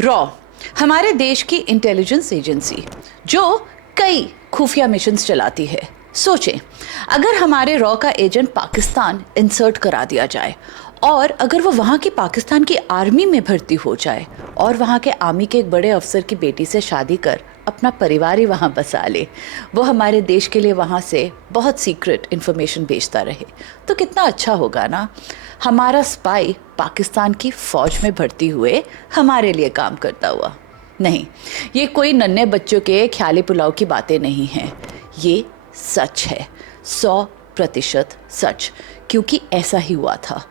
Raw हमारे देश की इंटेलिजेंस एजेंसी जो कई खुफिया मिशंस चलाती है। सोचें, अगर हमारे रॉ का एजेंट पाकिस्तान इंसर्ट करा दिया जाए और अगर वो वहाँ की पाकिस्तान की आर्मी में भर्ती हो जाए और वहाँ के आर्मी के एक बड़े अफसर की बेटी से शादी कर अपना परिवार ही वहाँ बसा ले, वो हमारे देश के लिए वहाँ से बहुत सीक्रेट इन्फॉर्मेशन भेजता रहे, तो कितना अच्छा होगा ना। हमारा स्पाई पाकिस्तान की फ़ौज में भर्ती हुए हमारे लिए काम करता हुआ। नहीं, ये कोई नन्हे बच्चों के ख्याली पुलाव की बातें नहीं हैं, ये सच है, 100% सच, क्योंकि ऐसा ही हुआ था।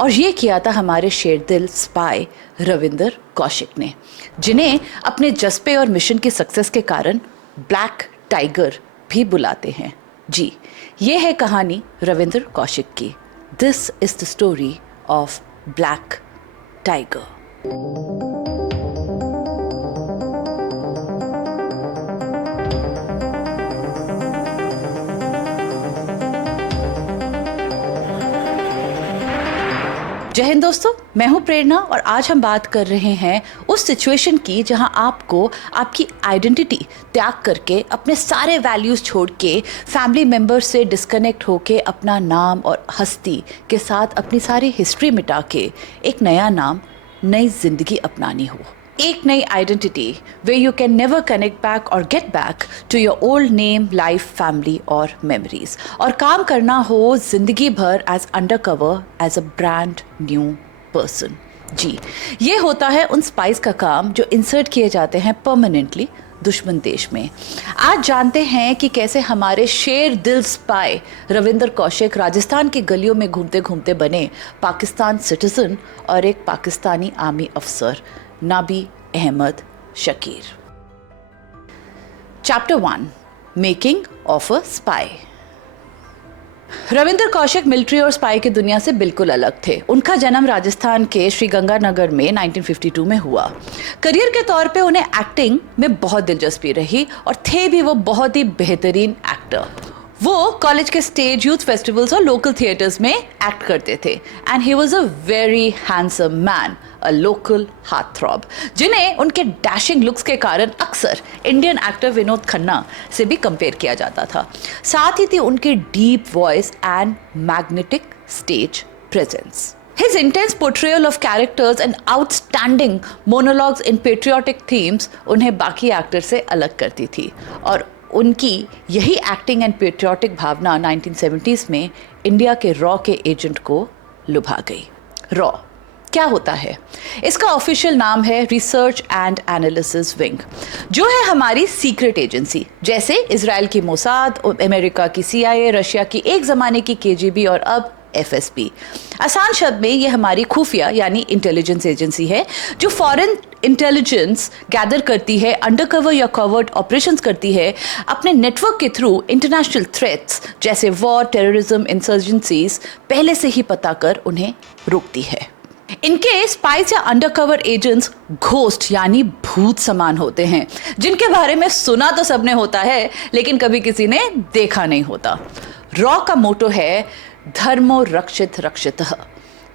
और ये किया था हमारे शेरदिल स्पाई रविंदर कौशिक ने, जिन्हें अपने जज्बे और मिशन की सक्सेस के कारण ब्लैक टाइगर भी बुलाते हैं। जी, ये है कहानी रविंदर कौशिक की। This is the story of black tiger. जय हिंद दोस्तों, मैं हूं प्रेरणा और आज हम बात कर रहे हैं उस सिचुएशन की जहां आपको आपकी आइडेंटिटी त्याग करके, अपने सारे वैल्यूज़ छोड़ के, फैमिली मेम्बर्स से डिस्कनेक्ट होके, अपना नाम और हस्ती के साथ अपनी सारी हिस्ट्री मिटा के एक नया नाम, नई जिंदगी अपनानी हो। एक नई identity way you can never connect back और get back to your old name, life, family और मेमोरीज, और काम करना हो जिंदगी भर as undercover as a brand new person. जी, ये होता है उन स्पाइस का काम जो इंसर्ट किए जाते हैं परमानेंटली दुश्मन देश में। आज जानते हैं कि कैसे हमारे शेर दिल स्पाई रविंदर कौशिक राजस्थान की गलियों में घूमते घूमते बने पाकिस्तान सिटीजन और एक पाकिस्तानी आर्मी अफसर, Nabi Ahmed Shakir. Chapter 1, making of a spy. Ravinder Kaushik military और स्पाई की दुनिया से बिल्कुल अलग थे। उनका जन्म राजस्थान के श्रीगंगानगर में 1952 में हुआ। करियर के तौर पे उन्हें एक्टिंग में बहुत दिलचस्पी रही और थे भी वो बहुत ही बेहतरीन एक्टर। वो कॉलेज के स्टेज, यूथ फेस्टिवल्स और लोकल थिएटर्स में एक्ट करते थे। And he was a very handsome man, a local heart throb, जिन्हें उनके डैशिंग लुक्स के कारण अक्सर इंडियन एक्टर विनोद खन्ना से भी कंपेयर किया जाता था। साथ ही थी उनकी deep voice and magnetic stage presence. His intense portrayal of characters and outstanding monologues in patriotic themes उन्हें बाकी एक्टर से अलग करती थी, और उनकी यही acting and patriotic Bhavna 1970s में इंडिया के रॉ के एजेंट को लुभा गई। रॉ क्या होता है? इसका ऑफिशियल नाम है रिसर्च एंड एनालिसिस विंग, जो है हमारी सीक्रेट एजेंसी, जैसे इजराइल की मोसाद, अमेरिका की CIA, रशिया की एक ज़माने की KGB और अब FSB। आसान शब्द में ये हमारी खुफिया यानी इंटेलिजेंस एजेंसी है, जो फॉरेन इंटेलिजेंस गैदर करती है, अंडरकवर या कवर्ट ऑपरेशंस करती है, अपने नेटवर्क के थ्रू इंटरनेशनल थ्रेट्स जैसे वॉर, टेररिज्म, इंसर्जेंसीज पहले से ही पता कर उन्हें रोकती है। इनके स्पाइस या अंडरकवर एजेंट्स घोस्ट यानी भूत समान होते हैं, जिनके बारे में सुना तो सबने होता है लेकिन कभी किसी ने देखा नहीं होता। रॉ का मोटो है धर्मो रक्षित रक्षितः,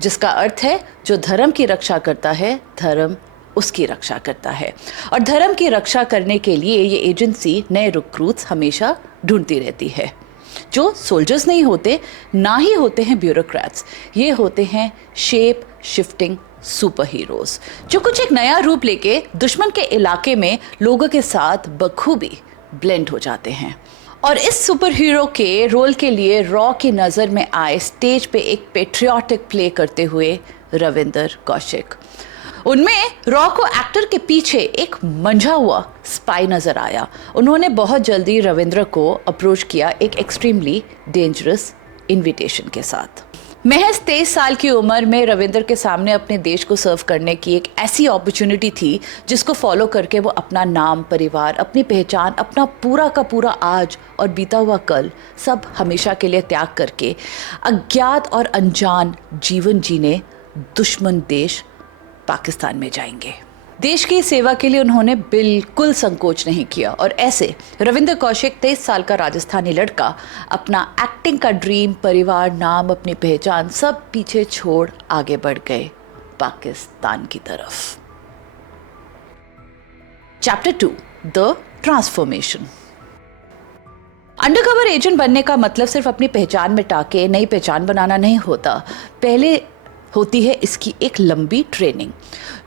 जिसका अर्थ है जो धर्म की रक्षा करता है, धर्म उसकी रक्षा करता है। और धर्म की रक्षा करने के लिए ये एजेंसी नए रिक्रूट्स हमेशा ढूंढती रहती है, जो सोल्जर्स नहीं होते, ना ही होते हैं ब्यूरोक्रेट्स। ये होते हैं शेप शिफ्टिंग सुपर हीरोज, जो कुछ एक नया रूप लेके दुश्मन के इलाके में लोगों के साथ बखूबी ब्लेंड हो जाते हैं। और इस सुपर हीरो के रोल के लिए रॉ की नज़र में आए स्टेज पे एक पेट्रियाटिक प्ले करते हुए रविंदर कौशिक। उनमें रॉ को एक्टर के पीछे एक मंझा हुआ स्पाई नजर आया। उन्होंने बहुत जल्दी रविंद्र को अप्रोच किया एक एक्सट्रीमली डेंजरस इनविटेशन के साथ। महज 23 साल की उम्र में रविंद्र के सामने अपने देश को सर्व करने की एक ऐसी अपॉर्चुनिटी थी जिसको फॉलो करके वो अपना नाम, परिवार, अपनी पहचान, अपना पूरा का पूरा आज और बीता हुआ कल सब हमेशा के लिए त्याग करके अज्ञात और अनजान जीवन जीने दुश्मन देश पाकिस्तान में जाएंगे। देश की सेवा के लिए उन्होंने बिल्कुल संकोच नहीं किया और ऐसे रविंद्र कौशिक 23 साल का राजस्थानी लड़का अपना एक्टिंग का ड्रीम, परिवार, नाम, अपनी पहचान सब पीछे छोड़ आगे बढ़ गए पाकिस्तान की तरफ। Chapter 2, the transformation. Undercover agent बनने का मतलब सिर्फ अपनी पहचान मिटा के नई पहचान बनाना नहीं होता। पहले होती है इसकी एक लंबी ट्रेनिंग,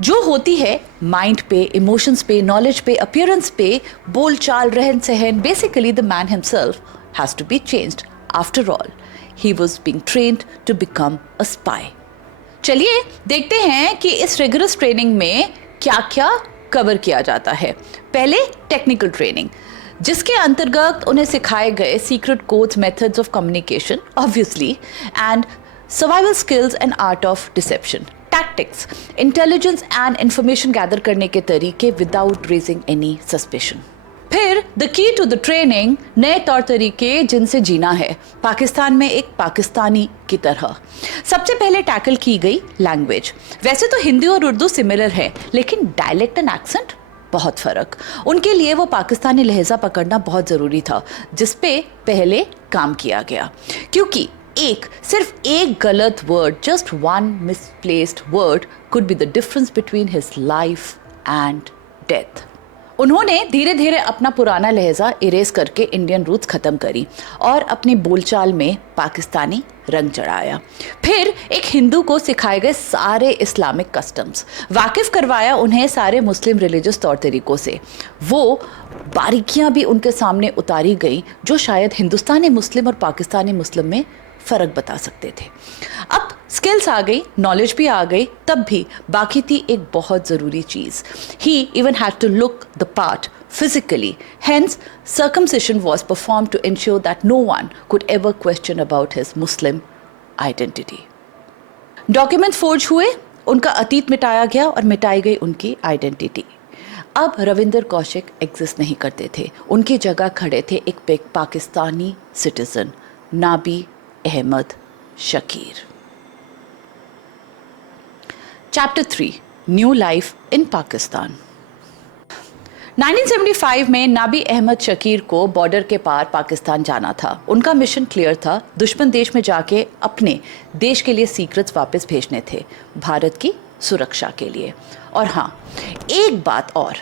जो होती है माइंड पे, इमोशंस पे, नॉलेज पे, अपीयरेंस पे, बोलचाल, रहन सहन। Basically the man himself has to be changed. After all he was being trained to become a spy. चलिए देखते हैं कि इस रिगरस ट्रेनिंग में क्या क्या कवर किया जाता है। पहले टेक्निकल ट्रेनिंग, जिसके अंतर्गत उन्हें सिखाए गए secret codes, methods of communication obviously, and survival skills and art of deception, tactics, intelligence and information gather करने के तरीके विदाउट रेजिंग एनी सस्पिशन। फिर the key to the training, नए तौर तरीके जिनसे जीना है पाकिस्तान में एक पाकिस्तानी की तरह। सबसे पहले टैकल की गई लैंग्वेज। वैसे तो हिंदी और उर्दू सिमिलर है, लेकिन डायलेक्ट एंड एक्सेंट बहुत फर्क। उनके लिए वो पाकिस्तानी लहजा पकड़ना बहुत जरूरी था, जिसपे पहले काम किया गया, क्योंकि सिर्फ एक गलत word, just one misplaced word could be the difference between his life and death. उन्होंने धीरे धीरे अपना पुराना लहजा इरेज करके इंडियन रूट्स खत्म करी और अपनी बोलचाल में पाकिस्तानी रंग चढ़ाया। फिर एक हिंदू को सिखाए गए सारे इस्लामिक कस्टम्स, वाकिफ करवाया उन्हें सारे मुस्लिम रिलीजियस तौर तरीकों से। वो बारीकियां भी उनके सामने उतारी गई जो शायद हिंदुस्तानी मुस्लिम और पाकिस्तानी मुस्लिम में फ़र्क बता सकते थे। अब स्किल्स आ गई, नॉलेज भी आ गई, तब भी बाकी थी एक बहुत ज़रूरी चीज़। He even had to look the part physically. Hence, circumcision was performed to ensure that no one could ever question about his Muslim identity. Documents forge हुए, उनका अतीत मिटाया गया और मिटाई गई उनकी आइडेंटिटी। अब रविंदर कौशिक एग्जिस्ट नहीं करते थे, उनकी जगह खड़े थे एक पाकिस्तानी citizen, Nabi Ahmed Shakir. Chapter 3, new life in Pakistan. 1975 में नाबी अहमद शकीर को बॉर्डर के पार पाकिस्तान जाना था। उनका मिशन क्लियर था, दुश्मन देश में जाके अपने देश के लिए सीक्रेट्स वापस भेजने थे, भारत की सुरक्षा के लिए। और हाँ, एक बात और,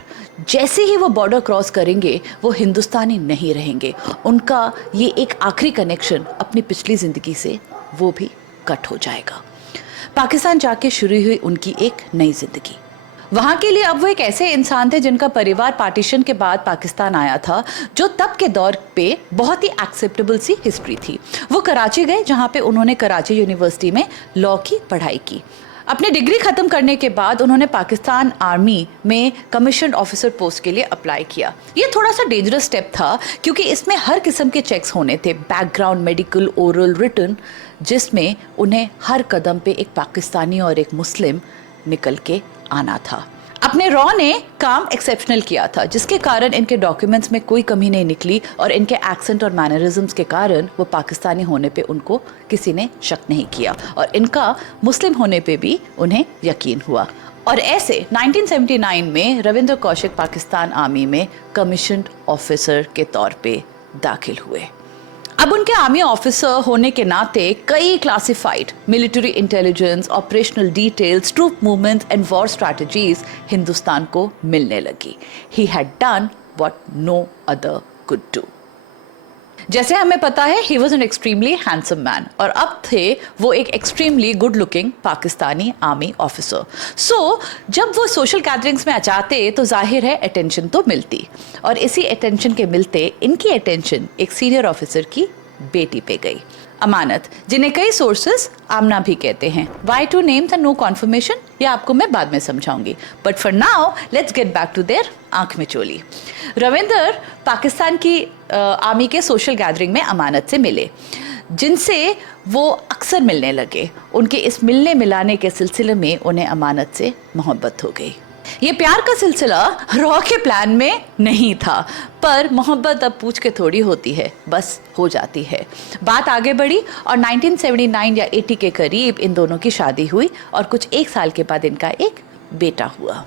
जैसे ही वो बॉर्डर क्रॉस करेंगे वो हिंदुस्तानी नहीं रहेंगे। उनका ये एक आखिरी कनेक्शन अपनी पिछली ज़िंदगी से वो भी कट हो जाएगा। पाकिस्तान जाके शुरू हुई उनकी एक नई ज़िंदगी। वहाँ के लिए अब वो एक ऐसे इंसान थे जिनका परिवार पार्टीशन के बाद पाकिस्तान आया था, जो तब के दौर पे बहुत ही एक्सेप्टेबल सी हिस्ट्री थी। वो कराची गए, जहाँ पे उन्होंने कराची यूनिवर्सिटी में लॉ की पढ़ाई की। अपनी डिग्री ख़त्म करने के बाद उन्होंने पाकिस्तान आर्मी में कमीशन ऑफिसर पोस्ट के लिए अप्लाई किया। ये थोड़ा सा डेंजरस स्टेप था, क्योंकि इसमें हर किस्म के चेक्स होने थे, बैकग्राउंड, मेडिकल, ओरल, रिटन, जिसमें उन्हें हर कदम पे एक पाकिस्तानी और एक मुस्लिम निकल के आना था। अपने रॉ ने काम एक्सेप्शनल किया था, जिसके कारण इनके डॉक्यूमेंट्स में कोई कमी नहीं निकली और इनके एक्सेंट और मैनरिज्म्स के कारण वो पाकिस्तानी होने पे उनको किसी ने शक नहीं किया और इनका मुस्लिम होने पे भी उन्हें यकीन हुआ। और ऐसे 1979 में रविंद्र कौशिक पाकिस्तान आर्मी में कमीशन्ड ऑफिसर के तौर पे दाखिल हुए। अब उनके आर्मी ऑफिसर होने के नाते कई classified military intelligence, operational details, troop movements and war strategies Hindustan को मिलने लगी। He had done what no other could do. जैसे हमें पता है, he was an extremely handsome man और अब थे वो एक extremely good looking Pakistani army officer. So जब वो सोशल गैदरिंग्स में आ जाते तो जाहिर है अटेंशन तो मिलती, और इसी अटेंशन के मिलते इनकी अटेंशन एक सीनियर ऑफिसर की बेटी पे गई, अमानत, जिन्हें कई सोर्सेस आमना भी कहते हैं। Why two names and no confirmation, ये आपको मैं बाद में समझाऊंगी, but for now let's get back to their आंख में चोली। रविंदर पाकिस्तान की आर्मी के सोशल गैदरिंग में अमानत से मिले, जिनसे वो अक्सर मिलने लगे। उनके इस मिलने मिलाने के सिलसिले में उन्हें अमानत से मोहब्बत हो गई। ये प्यार का सिलसिला रॉ के प्लान में नहीं था, पर मोहब्बत अब पूछ के थोड़ी होती है, बस हो जाती है। बात आगे बढ़ी और 1979 या 80 के करीब इन दोनों की शादी हुई और कुछ एक साल के बाद इनका एक बेटा हुआ।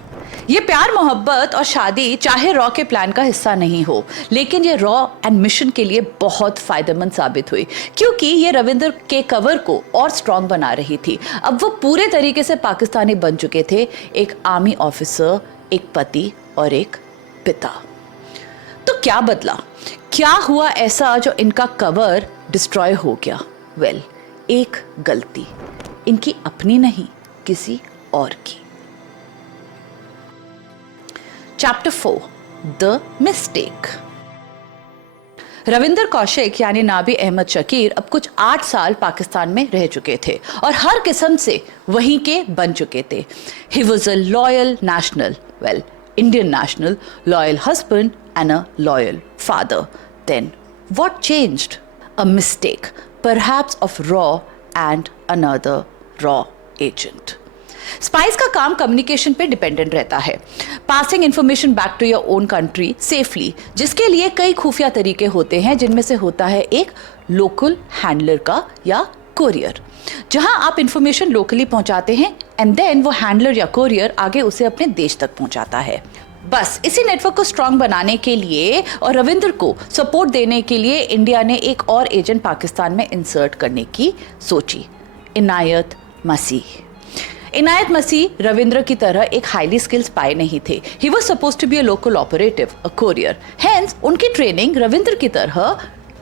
ये प्यार, मोहब्बत और शादी चाहे रॉ के प्लान का हिस्सा नहीं हो, लेकिन ये रॉ एंड मिशन के लिए बहुत फायदेमंद साबित हुई, क्योंकि ये रविंदर के कवर को और स्ट्रॉन्ग बना रही थी। अब वो पूरे तरीके से पाकिस्तानी बन चुके थे, एक आर्मी ऑफिसर, एक पति और एक पिता। तो क्या बदला, क्या हुआ ऐसा जो इनका कवर डिस्ट्रॉय हो गया? वेल, एक गलती, इनकी अपनी नहीं, किसी और की। Chapter 4, the mistake. Ravinder Kaushik यानी नाबी अहमद शकीर अब कुछ 8 साल पाकिस्तान में रह चुके थे और हर किस्म से वहीं के बन चुके थे। He was a loyal national, well Indian national, loyal husband and a loyal father. Then what changed? A mistake, perhaps of raw and another raw agent. Spice का काम कम्युनिकेशन पे डिपेंडेंट रहता है, passing information back to your own country safely, जिसके लिए कई खुफिया तरीके होते हैं, जिनमें से होता है एक लोकल हैंडलर का या कोरियर, जहां आप इंफॉर्मेशन लोकली पहुंचाते हैं एंड देन वो हैंडलर या कोरियर आगे उसे अपने देश तक पहुंचाता है। बस इसी नेटवर्क को स्ट्रांग बनाने के लिए और रविंदर को सपोर्ट देने के लिए इंडिया ने एक और एजेंट पाकिस्तान में इंसर्ट करने की सोची, इनायत मसीह। इनायत मसीह रविंद्र की तरह एक हाईली स्किल्ड स्पाई नहीं थे। He was supposed to be a local operative, a courier. Hence उनकी ट्रेनिंग रविंद्र की तरह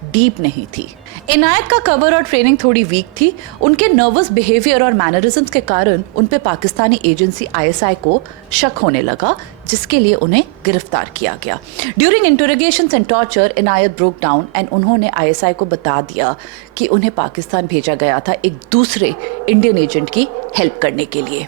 डीप नहीं थी। इनायत का कवर और ट्रेनिंग थोड़ी वीक थी। उनके नर्वस बिहेवियर और मैनरिज्म्स के कारण उन पे पाकिस्तानी एजेंसी आईएसआई को शक होने लगा, जिसके लिए उन्हें गिरफ्तार किया गया। During interrogations and torture Inayat broke down and उन्होंने आईएसआई को बता दिया कि उन्हें पाकिस्तान भेजा गया था एक दूसरे इंडियन एजेंट की हेल्प करने के लिए।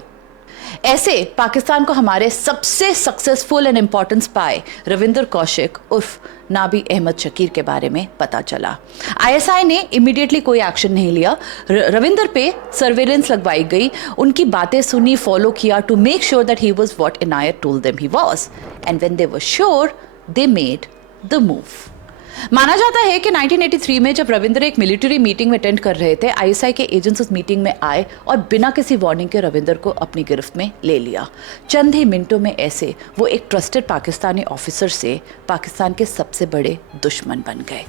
ऐसे पाकिस्तान को हमारे सबसे successful and important spy Ravinder Kaushik उर्फ नाबी अहमद शकीर के बारे में पता चला। आईएसआई ने इमीडिएटली कोई एक्शन नहीं लिया। रविंदर पे सर्वेलेंस लगवाई गई, उनकी बातें सुनी, फॉलो किया to make sure that he was what Inayat told them he was, and when they were sure they made the move. माना जाता है कि 1983 में जब रविंदर एक मिलिट्री मीटिंग में अटेंड कर रहे थे, आईएसआई के एजेंट्स उस मीटिंग में आए और बिना किसी वार्निंग के रविंदर को अपनी गिरफ्त में ले लिया। चंद ही मिनटों में ऐसे वो एक ट्रस्टेड पाकिस्तानी ऑफिसर से पाकिस्तान के सबसे बड़े दुश्मन बन गए।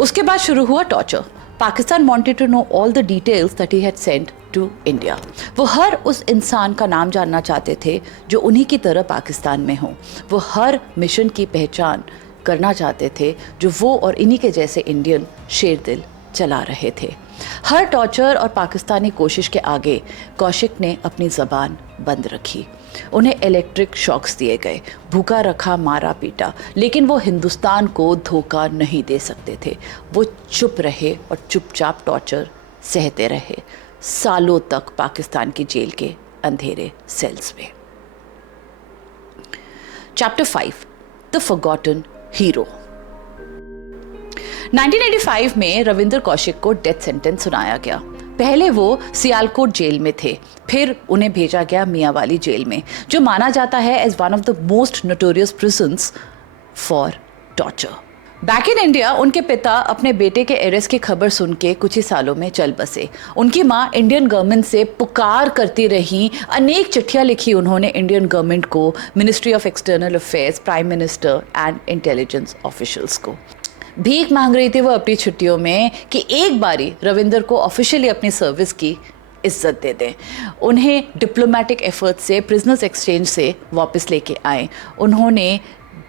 उसके बाद शुरू हुआ torture. Pakistan wanted to know all the details that he had sent to India. वो हर उस इंसान का नाम जानना चाहते थे जो उन्हीं की तरह पाकिस्तान में हो। वो हर मिशन की पहचान करना चाहते थे जो वो और इन्हीं के जैसे इंडियन शेर दिल चला रहे थे। हर टॉर्चर और पाकिस्तानी कोशिश के आगे कौशिक ने अपनी ज़बान बंद रखी। उन्हें इलेक्ट्रिक शॉक्स दिए गए, भूखा रखा, मारा पीटा, लेकिन वो हिंदुस्तान को धोखा नहीं दे सकते थे। वो चुप रहे और चुपचाप टॉर्चर सहते रहे, सालों तक पाकिस्तान की जेल के अंधेरे सेल्स में। Chapter 5, the forgotten hero. 1985 में रविंदर कौशिक को डेथ सेंटेंस सुनाया गया। पहले वो सियालकोट जेल में थे, फिर उन्हें भेजा गया मियांवाली जेल में, जो माना जाता है as one of the most notorious prisons for torture. Back in India उनके पिता अपने बेटे के अरेस्ट की खबर सुन के कुछ ही सालों में चल बसे। उनकी माँ इंडियन गवर्नमेंट से पुकार करती रही, अनेक चिट्ठियां लिखी उन्होंने इंडियन गवर्नमेंट को, ministry of external affairs, prime minister and intelligence officials को। भीख मांग रही थी वो अपनी छुट्टियों में कि एक बारी रविंदर को ऑफिशियली अपनी सर्विस की इज्जत दे दें। उन्हें डिप्लोमेटिक एफर्ट से, प्रिजनर्स एक्सचेंज से वापस लेके आए। उन्होंने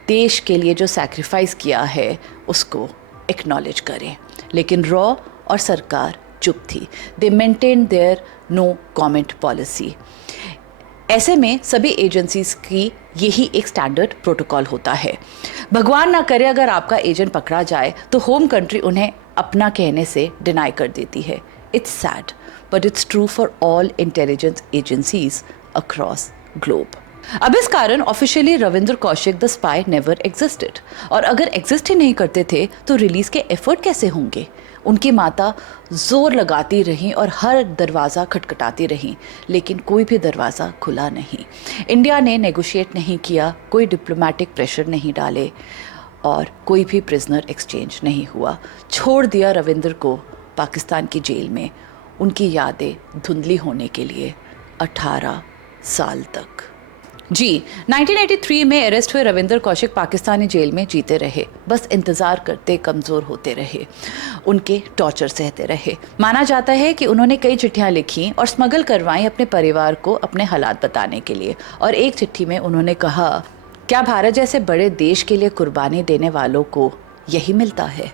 देश के लिए जो सैक्रिफाइस किया है उसको एक्नॉलेज करें, लेकिन रॉ और सरकार चुप थी। They maintain their no comment policy. ऐसे में सभी एजेंसीज की यही एक स्टैंडर्ड प्रोटोकॉल होता है। भगवान ना करे अगर आपका एजेंट पकड़ा जाए तो होम कंट्री उन्हें अपना कहने से डिनाई कर देती है। It's sad but it's true for all intelligence agencies across globe. अब इस कारण officially Ravinder Kaushik the spy never existed, और अगर एग्जिस्ट ही नहीं करते थे तो रिलीज के एफर्ट कैसे होंगे? उनकी माता जोर लगाती रहीं और हर दरवाज़ा खटखटाती रहीं, लेकिन कोई भी दरवाज़ा खुला नहीं। इंडिया ने नेगोशिएट नहीं किया, कोई डिप्लोमेटिक प्रेशर नहीं डाले और कोई भी प्रिजनर एक्सचेंज नहीं हुआ। छोड़ दिया रविंदर को पाकिस्तान की जेल में, उनकी यादें धुंधली होने के लिए 18 साल तक। जी, 1983 में अरेस्ट हुए रविंदर कौशिक पाकिस्तानी जेल में जीते रहे, बस इंतज़ार करते कमज़ोर होते रहे, उनके टॉर्चर सहते रहे। माना जाता है कि उन्होंने कई चिट्ठियां लिखी और स्मगल करवाई अपने परिवार को अपने हालात बताने के लिए, और एक चिट्ठी में उन्होंने कहा क्या भारत जैसे बड़े देश के लिए कुर्बानी देने वालों को यही मिलता है?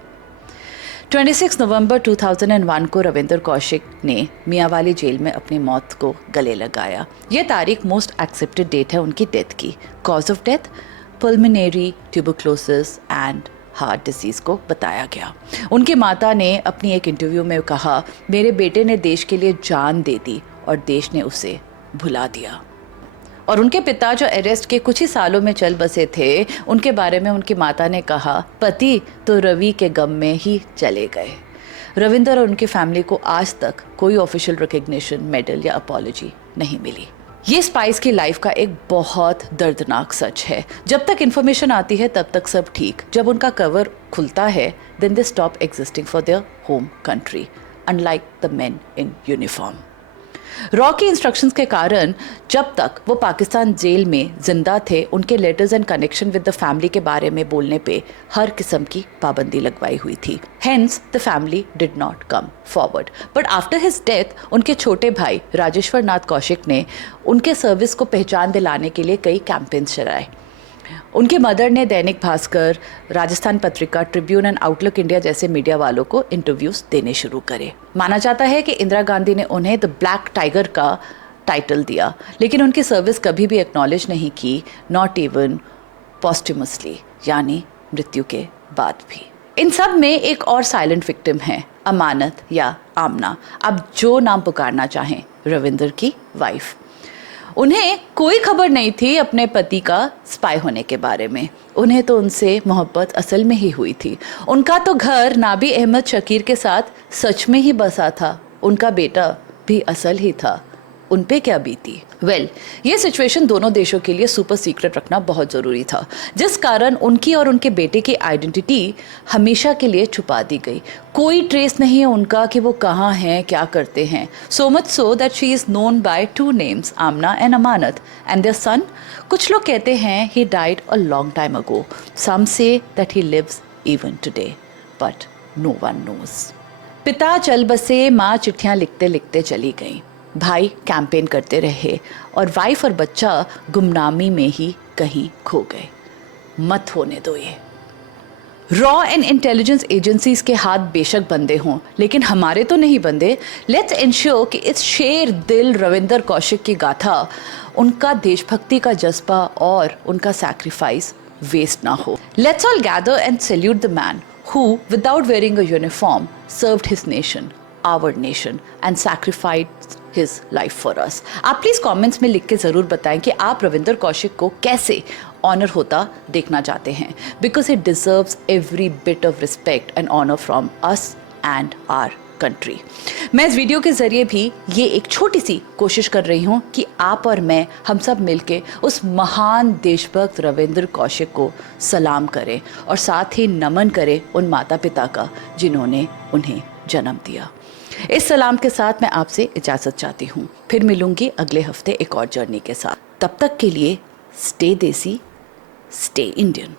26 नवंबर 2001 को रविंदर कौशिक ने मियांवाली जेल में अपनी मौत को गले लगाया। यह तारीख मोस्ट एक्सेप्टेड डेट है उनकी डेथ की। Cause of death pulmonary tuberculosis and heart disease को बताया गया। उनकी माता ने अपनी एक इंटरव्यू में कहा, मेरे बेटे ने देश के लिए जान दे दी और देश ने उसे भुला दिया। और उनके पिता जो अरेस्ट के कुछ ही सालों में चल बसे थे, उनके बारे में उनकी माता ने कहा, पति तो रवि के गम में ही चले गए। रविंदर और उनकी फैमिली को आज तक कोई ऑफिशियल रिकग्निशन, मेडल या अपॉलॉजी नहीं मिली। ये स्पाइस की लाइफ का एक बहुत दर्दनाक सच है। जब तक इन्फॉर्मेशन आती है तब तक सब ठीक, जब उनका कवर खुलता है then they stop existing for their home country, unlike the men in uniform. रॉ की इंस्ट्रक्शंस के कारण जब तक वो पाकिस्तान जेल में जिंदा थे, उनके letters and connection with the family के बारे में बोलने पे हर किस्म की पाबंदी लगवाई हुई थी। Hence the family did not come forward. But after his death उनके छोटे भाई राजेश्वर नाथ कौशिक ने उनके सर्विस को पहचान दिलाने के लिए कई कैंपेन्स चलाए। उनकी मदर ने Dainik Bhaskar, Rajasthan Patrika, Tribune and outlook India जैसे मीडिया वालों को इंटरव्यूज देने शुरू करे। माना जाता है कि इंदिरा गांधी ने उन्हें द ब्लैक टाइगर का टाइटल दिया, लेकिन उनकी सर्विस कभी भी एक्नॉलेज नहीं की, नॉट इवन पॉस्ट्यूमसली, यानी मृत्यु के बाद भी। इन सब में एक और साइलेंट विक्टिम है, अमानत या आमना, अब जो नाम पुकारना चाहें, रविंदर की वाइफ। उन्हें कोई खबर नहीं थी अपने पति का स्पाई होने के बारे में। उन्हें तो उनसे मोहब्बत असल में ही हुई थी। उनका तो घर नाबी अहमद शकीर के साथ सच में ही बसा था। उनका बेटा भी असल ही था। उन पे क्या बीती? वेल, ये सिचुएशन दोनों देशों के लिए सुपर सीक्रेट रखना बहुत ज़रूरी था, जिस कारण उनकी और उनके बेटे की आइडेंटिटी हमेशा के लिए छुपा दी गई। कोई ट्रेस नहीं है उनका कि वो कहाँ हैं, क्या करते हैं। So much so that she is known by 2 names, Amna and Amanat, and their son. कुछ लोग कहते हैं he died a long time ago, some say that he lives even today, but no one knows. पिता चल बसे, माँ चिट्ठियाँ लिखते लिखते चली गई, भाई कैंपेन करते रहे और वाइफ और बच्चा गुमनामी में ही कहीं खो गए। मत होने दो ये। रॉ एंड इंटेलिजेंस एजेंसीज के हाथ बेशक बंदे हों, लेकिन हमारे तो नहीं बंदे। लेट्स इंश्योर कि इस शेर दिल रविंदर कौशिक की गाथा, उनका देशभक्ति का जज्बा और उनका सैक्रिफाइस वेस्ट ना हो। Let's all gather and salute the man who, without wearing a uniform, served his nation, our nation, and sacrificed his life for us. आप प्लीज़ कमेंट्स में लिख के ज़रूर बताएं कि आप रविंदर कौशिक को कैसे ऑनर होता देखना चाहते हैं, because it deserves every bit of respect and honour from us and our country. मैं इस वीडियो के ज़रिए भी ये एक छोटी सी कोशिश कर रही हूँ कि आप और मैं, हम सब मिलके उस महान देशभक्त रविंदर कौशिक को सलाम करें और साथ ही नमन करें उन माता पिता का जिन्होंने उन्हें जन्म दिया। इस सलाम के साथ मैं आपसे इजाज़त चाहती हूँ। फिर मिलूंगी अगले हफ्ते एक और जर्नी के साथ। तब तक के लिए स्टे देसी, स्टे इंडियन।